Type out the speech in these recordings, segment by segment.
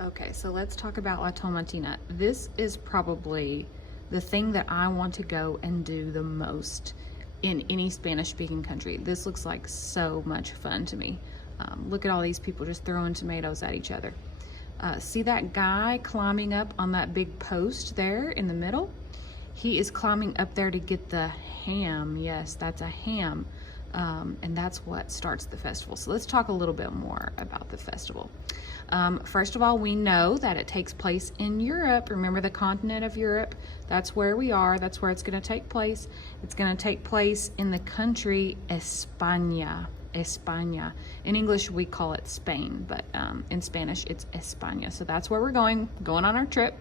Okay, so let's talk about La Tomatina. This is probably the thing that I want to go and do the most in any Spanish-speaking country. This looks like so much fun to me. Look at all these people just throwing tomatoes at each other. See that guy climbing up on that big post there in the middle? He is climbing up there to get the ham. Yes, that's a ham. And that's what starts the festival. So let's talk a little bit more about the festival. First of all, we know that it takes place in Europe. Remember the continent of Europe? That's where we are. That's where it's going to take place. It's going to take place in the country España. España. In English, we call it Spain, but in Spanish, it's España. So that's where we're going on our trip.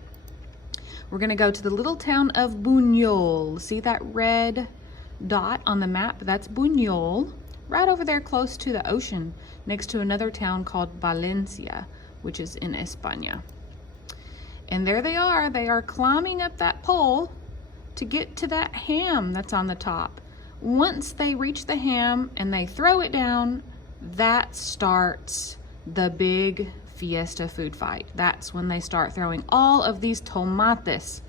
We're going to go to the little town of Buñol. See that red dot on the map? That's Buñol, right over there close to the ocean, next to another town called Valencia, which is in España. And there they are climbing up that pole to get to that ham that's on the top. Once they reach the ham and they throw it down, that starts the big fiesta food fight. That's when they start throwing all of these tomates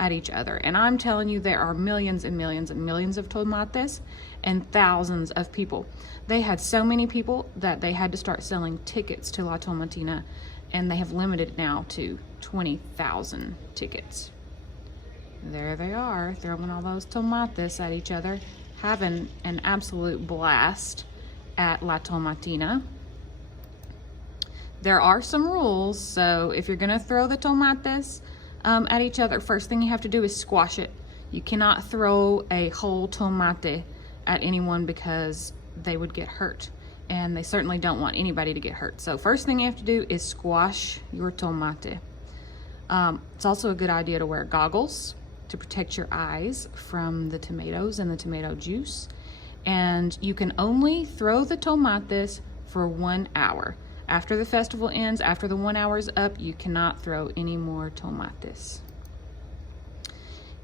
at each other. And I'm telling you, there are millions and millions and millions of tomates and thousands of people. They had so many people that they had to start selling tickets to La Tomatina, and they have limited it now to 20,000 tickets. There they are, throwing all those tomates at each other, having an absolute blast at La Tomatina. There are some rules, so if you're gonna throw the tomates at each other, first thing you have to do is squash it. You cannot throw a whole tomate at anyone because they would get hurt, and they certainly don't want anybody to get hurt. So first thing you have to do is squash your tomate. It's also a good idea to wear goggles to protect your eyes from the tomatoes and the tomato juice. And you can only throw the tomates for 1 hour. After the festival ends, after the 1 hour is up, you cannot throw any more tomates.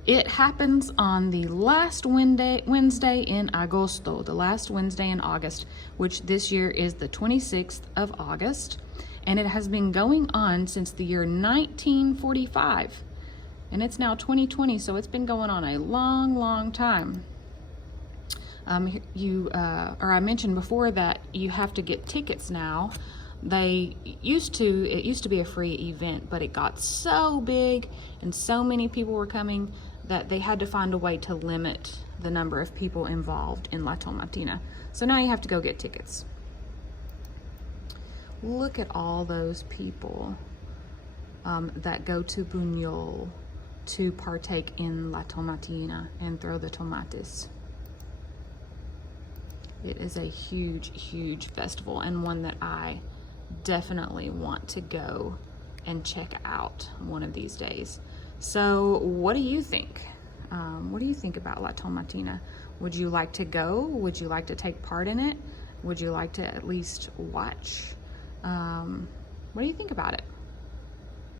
It happens on the last Wednesday in Agosto, the last Wednesday in August, which this year is the 26th of August. And it has been going on since the year 1945. And it's now 2020, so it's been going on a long, long time. I mentioned before that you have to get tickets now. It used to be a free event, but it got so big and so many people were coming that they had to find a way to limit the number of people involved in La Tomatina. So now you have to go get tickets. Look at all those people that go to Buñol to partake in La Tomatina and throw the tomates. It is a huge, huge festival, and one that I definitely want to go and check out one of these days. So what do you think? What do you think about La Tomatina? Would you like to go? Would you like to take part in it? Would you like to at least watch? What do you think about it?